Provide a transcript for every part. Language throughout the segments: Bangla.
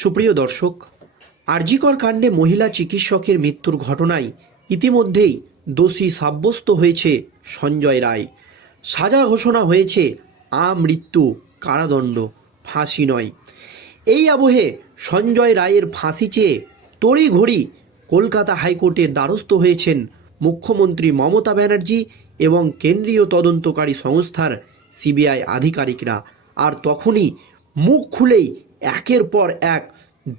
সুপ্রিয় দর্শক, আরজিকর কাণ্ডে মহিলা চিকিৎসকের মৃত্যুর ঘটনায় ইতিমধ্যেই দোষী সাব্যস্ত হয়েছে সঞ্জয় রায়। সাজা ঘোষণা হয়েছে আমৃত্যু কারাদণ্ড, ফাঁসি নয়। এই আবহে সঞ্জয় রায়ের ফাঁসি চেয়ে তড়িঘড়ি কলকাতা হাইকোর্টের দ্বারস্থ হয়েছেন মুখ্যমন্ত্রী মমতা ব্যানার্জি এবং কেন্দ্রীয় তদন্তকারী সংস্থার সিবিআই আধিকারিকরা। আর তখনই মুখ খুলেই একের পর এক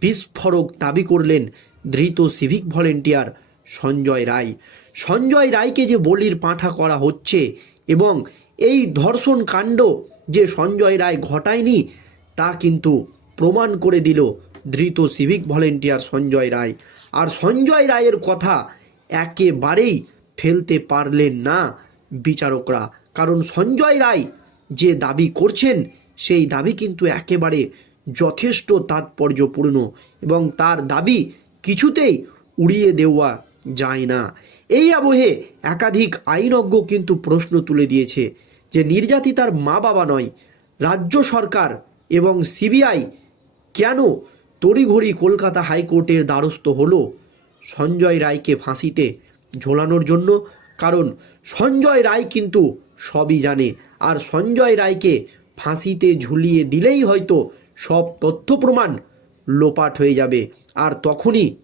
বিস্ফোরক দাবি করলেন ধৃত সিভিক ভলেন্টিয়ার সঞ্জয় রায়। সঞ্জয় রায়কে যে বলির পাঁঠা করা হচ্ছে এবং এই ধর্ষণ কাণ্ড যে সঞ্জয় রায় ঘটায়নি, তা কিন্তু প্রমাণ করে দিল ধৃত সিভিক ভলেন্টিয়ার সঞ্জয় রায়। আর সঞ্জয় রায়ের কথা একেবারেই ফেলতে পারলেন না বিচারকরা। কারণ সঞ্জয় রায় যে দাবি করছেন সেই দাবি কিন্তু একেবারে যথেষ্ট তাৎপর্যপূর্ণ এবং তার দাবি কিছুতেই উড়িয়ে দেওয়া যায় না। এই আবহে একাধিক আইনজ্ঞ কিন্তু প্রশ্ন তুলে দিয়েছে যে নির্যাতিতার মা বাবা নয়, রাজ্য সরকার এবং সিবিআই কেন তড়িঘড়ি কলকাতা হাইকোর্টের দ্বারস্থ হলো? সঞ্জয় রায়কে ফাঁসিতে ঝোলানোর জন্য, কারণ সঞ্জয় রায় কিন্তু সবই জানে। আর সঞ্জয় রায়কে ফাঁসিতে ঝুলিয়ে দিলেই হয়তো সব তথ্য প্রমাণ লোপাট হয়ে যাবে। আর তখনই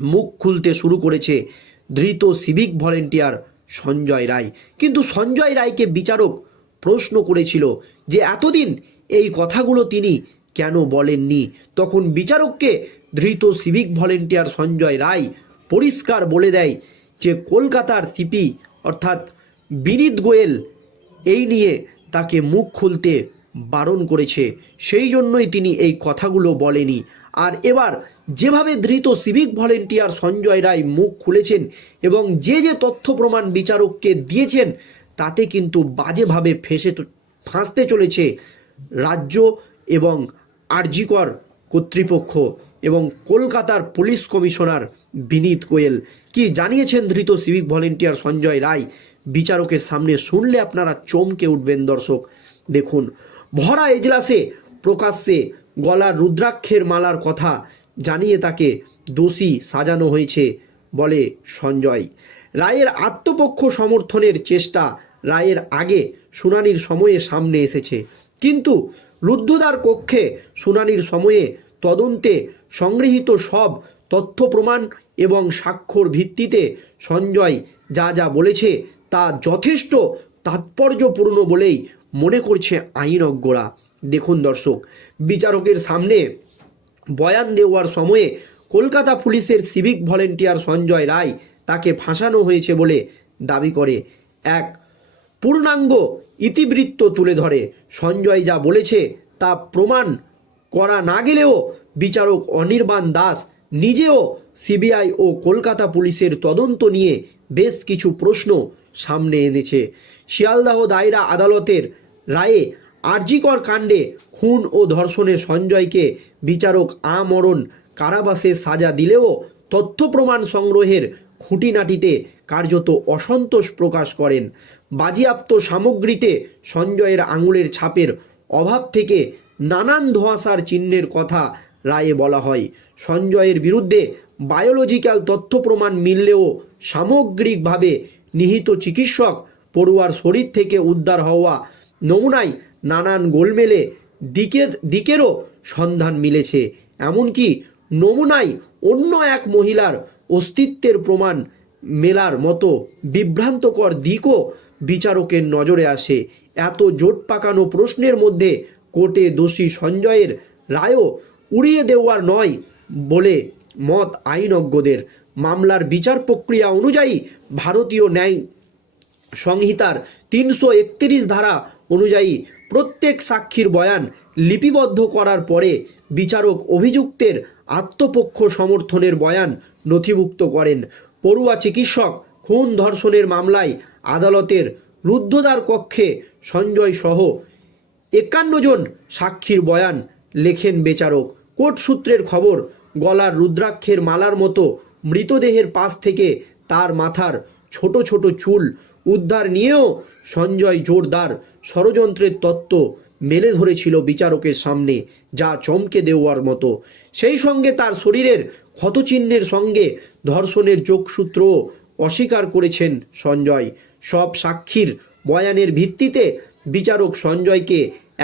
মুখ খুলতে শুরু করেছে ধৃত সিভিক ভলেন্টিয়ার সঞ্জয় রায়। কিন্তু সঞ্জয় রায়কে বিচারক প্রশ্ন করেছিল যে, এতদিন এই কথাগুলো তিনি কেন বলেননি? তখন বিচারককে ধৃত সিভিক ভলেন্টিয়ার সঞ্জয় রায় পরিষ্কার বলে দেয় যে, কলকাতার সিপি অর্থাৎ বিনীত গোয়েল এই নিয়ে তাকে মুখ খুলতে বারণ করেছে। সেই জন্যই তিনি এই কথাগুলো বলেনি। আর এবার যেভাবে ধৃত সিভিক ভলেন্টিয়ার সঞ্জয় রায় মুখ খুলেছেন এবং যে যে তথ্য প্রমাণ বিচারককে দিয়েছেন, তাতে কিন্তু বাজেভাবে ফেসে ফাঁসতে চলেছে রাজ্য এবং আরজিকর কর্তৃপক্ষ এবং কলকাতার পুলিশ কমিশনার বিনীত গোয়েল। কি জানিয়েছেন ধৃত সিভিক ভলেন্টিয়ার সঞ্জয় রায়? বিচারকের সামনে শুনলে আপনারা চমকে উঠবেন দর্শক। দেখুন, ভরা এজলাসে প্রকাশ্যে গলার রুদ্রাক্ষের মালার কথা জানিয়ে তাকে দোষী সাজানো হয়েছে বলে সঞ্জয়। রায়ের আত্মপক্ষ সমর্থনের চেষ্টা রায়ের আগে শুনানির সময়ে সামনে এসেছে। কিন্তু রুদ্ধদ্বার কক্ষে শুনানির সময়ে তদন্তে সংগৃহীত সব তথ্য প্রমাণ এবং স্বাক্ষর ভিত্তিতে সঞ্জয় যা যা বলেছে তা যথেষ্ট তাৎপর্যপূর্ণ বলেই মনে করছে আইনজ্ঞরা। দেখুন দর্শক, বিচারকের সামনে বয়ান দেওয়ার সময়ে কলকাতা পুলিশের সিভিক ভলেন্টিয়ার সঞ্জয় রায় তাকে ফাঁসানো হয়েছে বলে দাবি করে। এক, পূর্ণাঙ্গ ইতিবৃত্ত তুলে ধরে। সঞ্জয় যা বলেছে তা প্রমাণ করা না গেলেও বিচারক অনির্বাণ দাস নিজেও সিবিআই ও কলকাতা পুলিশের তদন্ত নিয়ে বেশ কিছু প্রশ্ন সামনে এনেছে। শিয়ালদাহ দায়রা আদালতের রায়ে আরজিকর কাণ্ডে খুন ও ধর্ষণে সঞ্জয়কে বিচারক আমরণ কারাবাসে সাজা দিলেও তথ্য প্রমাণ সংগ্রহের খুঁটিনাটিতে কার্যত অসন্তোষ প্রকাশ করেন। বাজেয়াপ্ত সামগ্রীতে সঞ্জয়ের আঙুলের ছাপের অভাব থেকে নানান ধোঁয়াশার চিহ্নের কথা রায়ে বলা হয়। সঞ্জয়ের বিরুদ্ধে বায়োলজিক্যাল তথ্য প্রমাণ মিললেও সামগ্রিকভাবে নিহিত চিকিৎসক পড়ুয়ার শরীর থেকে উদ্ধার হওয়া নমুনায় নানান গোলমেলে দিকের, দিকেরও সন্ধান মিলেছে। এমনকি নমুনায় অন্য এক মহিলার অস্তিত্বের প্রমাণ মেলার মতো বিভ্রান্তকর দিকও বিচারকের নজরে আসে। এত জোট পাকানো প্রশ্নের মধ্যে কোর্টে দোষী সঞ্জয়ের রায়ও উড়িয়ে দেওয়ার নয় বলে মত আইনজ্ঞদের। মামলার বিচার প্রক্রিয়া অনুযায়ী ভারতীয় ন্যায় সংহিতার তিনশো একত্রিশ ধারা অনুযায়ী প্রত্যেক সাক্ষীর বয়ান লিপিবদ্ধ করার পরে বিচারক অভিযুক্তের আত্মপক্ষ সমর্থনের বয়ান নথিভুক্ত করেন। পড়ুয়া চিকিৎসক খুন ধর্ষণের মামলায় আদালতের রুদ্ধদ্বার কক্ষে সঞ্জয় সহ একান্ন জন সাক্ষীর বয়ান লেখেন বিচারক। কোর্ট সূত্রের খবর, গলার রুদ্রাক্ষের মালার মতো মৃতদেহের পাশ থেকে তার মাথার ছোট ছোট চুল উদ্ধার নিয়েও সঞ্জয় জোরদার ষড়যন্ত্রের তত্ত্ব মেলে ধরেছিল বিচারকের সামনে, যা চমকে দেওয়ার মতো। সেই সঙ্গে তার শরীরের ক্ষতচিহ্নের সঙ্গে ধর্ষণের যোগসূত্রও অস্বীকার করেছেন সঞ্জয়। সব সাক্ষীর বয়ানের ভিত্তিতে বিচারক সঞ্জয়কে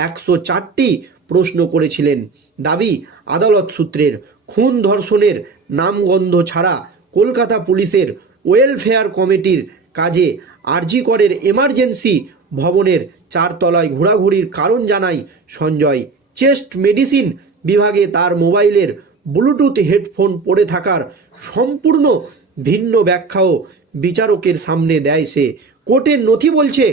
একশো চারটি প্রশ্ন করেছিলেন। দাবি, আদালত সূত্রের, খুন ধর্ষণের নামগন্ধ ছাড়া কলকাতা পুলিশের ওয়েলফেয়ার কমিটির কাজে আরজিকরের এমার্জেন্সি ভবনের চারতলায় ঘোরাঘুরির কারণ জানায় সঞ্জয়। চেস্ট মেডিসিন বিভাগে তার মোবাইলের ব্লুটুথ হেডফোন পড়ে থাকার সম্পূর্ণ ভিন্ন ব্যাখ্যাও বিচারকের সামনে দেয় সে। কোর্টের নথি বলছে,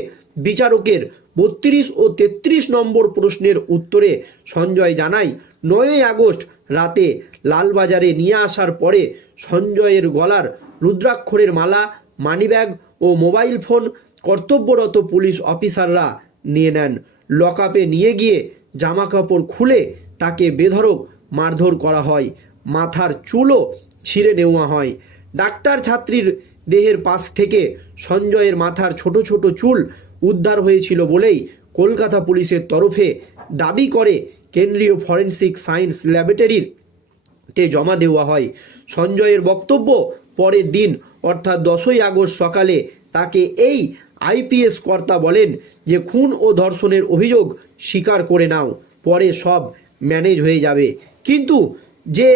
বিচারকের বত্রিশ ও তেত্রিশ নম্বর প্রশ্নের উত্তরে সঞ্জয় জানায়, নয়ই আগস্ট রাতে লালবাজারে নিয়ে আসার পরে সঞ্জয়ের গলার রুদ্রাক্ষরের মালা, মানিব্যাগ ও মোবাইল ফোন কর্তব্যরত পুলিশ অফিসাররা নিয়ে নেন। লকআপে নিয়ে গিয়ে জামা কাপড় খুলে তাকে বেধড়ক মারধর করা হয়। মাথার চুলও ছিঁড়ে নেওয়া হয়। ডাক্তার ছাত্রীর দেহের পাশ থেকে সঞ্জয়ের মাথার ছোট ছোট চুল উদ্ধার হয়েছিল বলেই কলকাতা পুলিশের তরফে দাবি করে কেন্দ্রীয় ফরেন্সিক সায়েন্স ল্যাবরেটরির তে জমা দেওয়া হয়। সঞ্জয়ের বক্তব্য পরের দিন, অর্থাৎ দশই আগস্ট সকালে তাকে এই আইপিএস কর্তা বলেন যে, খুন ও ধর্ষণের অভিযোগ স্বীকার করে নাও, পরে সব ম্যানেজ হয়ে যাবে। কিন্তু যে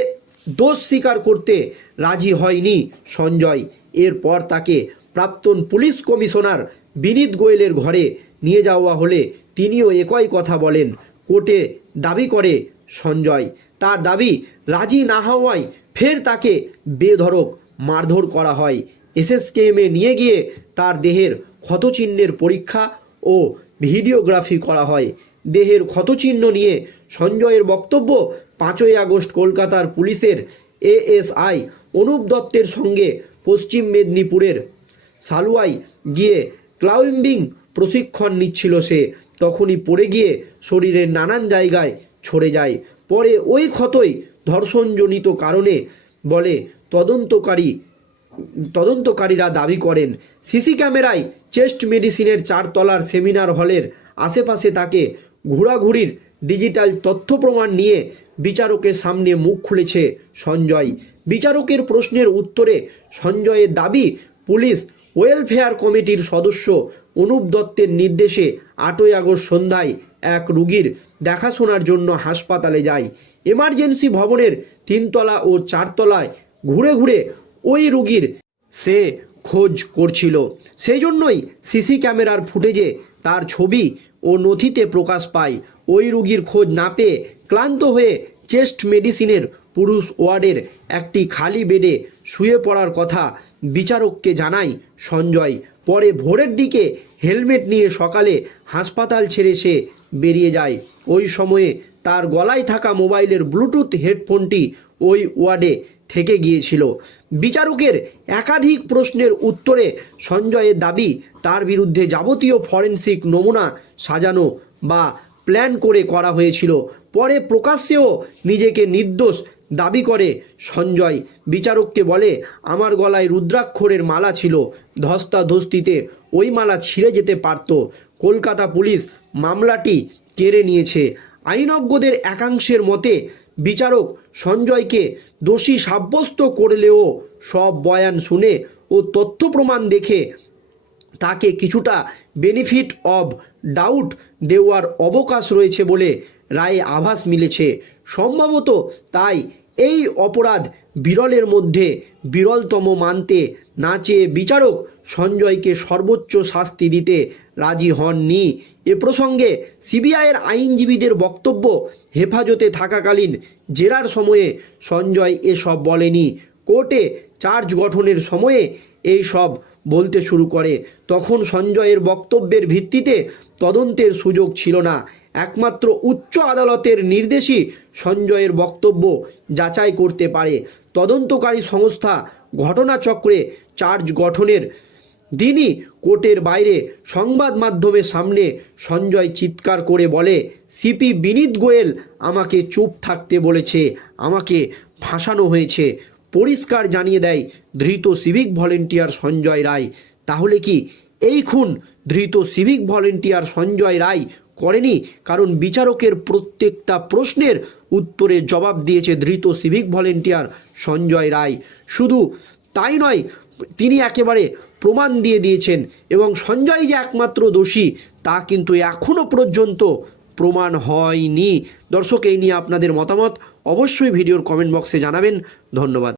দোষ স্বীকার করতে রাজি হয়নি সঞ্জয়, এরপর তাকে প্রাক্তন পুলিশ কমিশনার বিনীত গোয়েলের ঘরে নিয়ে যাওয়া হলে তিনিও একই কথা বলেন। কোর্টে দাবি করে সঞ্জয়। তার দাবি, রাজি না হওয়ায় ফের তাকে বেধড়ক মারধর করা হয়। এসএসকেএমে নিয়ে গিয়ে তার দেহের ক্ষতচিহ্নের পরীক্ষা ও ভিডিওগ্রাফি করা হয়। দেহের ক্ষতচিহ্ন নিয়ে সঞ্জয়ের বক্তব্য পাঁচই আগস্ট কলকাতার পুলিশের এএসআই অনুপ দত্তের সঙ্গে পশ্চিম মেদিনীপুরের সালুয়াই গিয়ে ক্লাইম্বিং প্রশিক্ষণ নিচ্ছিল সে। তখনই পড়ে গিয়ে শরীরের নানান জায়গায় ছড়ে যায়। পরে ওই ক্ষতই ধর্ষণজনিত কারণে বলে, তদন্তকারী, তদন্তকারীরা দাবি করেন, সিসি ক্যামেরায় চেস্ট মেডিসিনের চারতলার সেমিনার হলের আশেপাশে তাকে ঘোরাঘুরির ডিজিটাল তথ্য প্রমাণ নিয়ে বিচারকের সামনে মুখ খুলেছে সঞ্জয়। বিচারকের প্রশ্নের উত্তরে সঞ্জয়ের দাবি, পুলিশ ওয়েলফেয়ার কমিটির সদস্য অনুপ দত্তের নির্দেশে আটই আগস্ট সন্ধ্যায় এক রুগীর দেখাশোনার জন্য হাসপাতালে যায়। এমার্জেন্সি ভবনের তিনতলা ও চারতলায় ঘুরে ঘুরে ওই রুগীর সে খোঁজ করছিল। সেই জন্যই সিসি ক্যামেরার ফুটেজে তার ছবি ও নথিতে প্রকাশ পায়। ওই রুগীর খোঁজ না পেয়ে ক্লান্ত হয়ে চেস্ট মেডিসিনের পুরুষ ওয়ার্ডের একটি খালি বেডে শুয়ে পড়ার কথা বিচারককে জানায় সঞ্জয়, পরে ভোরের দিকে হেলমেট নিয়ে সকালে হাসপাতাল ছেড়ে সে বেরিয়ে যায়। ওই সময়ে তার গলায় থাকা মোবাইলের ব্লুটুথ হেডফোনটি ওই ওয়ার্ডে থেকে গিয়েছিল। বিচারকের একাধিক প্রশ্নের উত্তরে সঞ্জয়ের দাবি, তার বিরুদ্ধে যাবতীয় ফরেনসিক নমুনা সাজানো বা প্ল্যান করে করা হয়েছিল। পরে প্রকাশ্যেও নিজেকে নির্দোষ দাবি করে, সঞ্জয়। বিচারককে বলে, আমার গলায় রুদ্রাক্ষরের মালা ছিল। ধস্তাধস্তিতে ওই মালা ছিঁড়ে যেতে পারত। কলকাতা পুলিশ মামলাটি কেড়ে নিয়েছে। আইনজ্ঞদের একাংশের মতে, বিচারক সঞ্জয়কে দোষী সাব্যস্ত করলেও সব বয়ান শুনে ও তথ্য প্রমাণ দেখে তাকে কিছুটা বেনিফিট অব ডাউট দেওয়ার অবকাশ রয়েছে বলে রায়ে আভাস মিলেছে। সম্ভবত তাই এই অপরাধ বিরলের মধ্যে বিরলতম মানতে না চেয়ে বিচারক সঞ্জয়কে সর্বোচ্চ শাস্তি দিতে রাজি হননি। এ প্রসঙ্গে সিবিআইয়ের আইনজীবীদের বক্তব্য হেফাজতে থাকাকালীন জেরার সময়ে সঞ্জয় এসব বলেনি। কোর্টে চার্জ গঠনের সময়ে এই সব বলতে শুরু করে। তখন সঞ্জয়ের বক্তব্যের ভিত্তিতে তদন্তের সুযোগ ছিল না। একমাত্র উচ্চ আদালতের নির্দেশই সঞ্জয়ের বক্তব্য যাচাই করতে পারে। তদন্তকারী সংস্থা ঘটনাচক্রে চার্জ গঠনের দিনই কোর্টের বাইরে সংবাদ মাধ্যমের সামনে সঞ্জয় চিৎকার করে বলে, সিপি বিনীত গোয়েল আমাকে চুপ থাকতে বলেছে, আমাকে ফাঁসানো হয়েছে। পরিষ্কার জানিয়ে দেয়, ধৃত সিভিক ভলেন্টিয়ার সঞ্জয় রায়। তাহলে কি এই খুন ধৃত সিভিক ভলেন্টিয়ার সঞ্জয় রায় করেনি, কারণ বিচারকের প্রত্যেকটা প্রশ্নের উত্তরে জবাব দিয়েছে ধৃত সিভিক ভলেন্টিয়ার সঞ্জয় রায়। শুধু তাই নয়, তিনি একেবারে প্রমাণ দিয়ে দিয়েছেন এবং সঞ্জয় যে একমাত্র দোষী, তা কিন্তু এখনও পর্যন্ত প্রমাণ হয়নি। দর্শক, এই নিয়ে আপনাদের মতামত অবশ্যই ভিডিওর কমেন্ট বক্সে জানাবেন। ধন্যবাদ।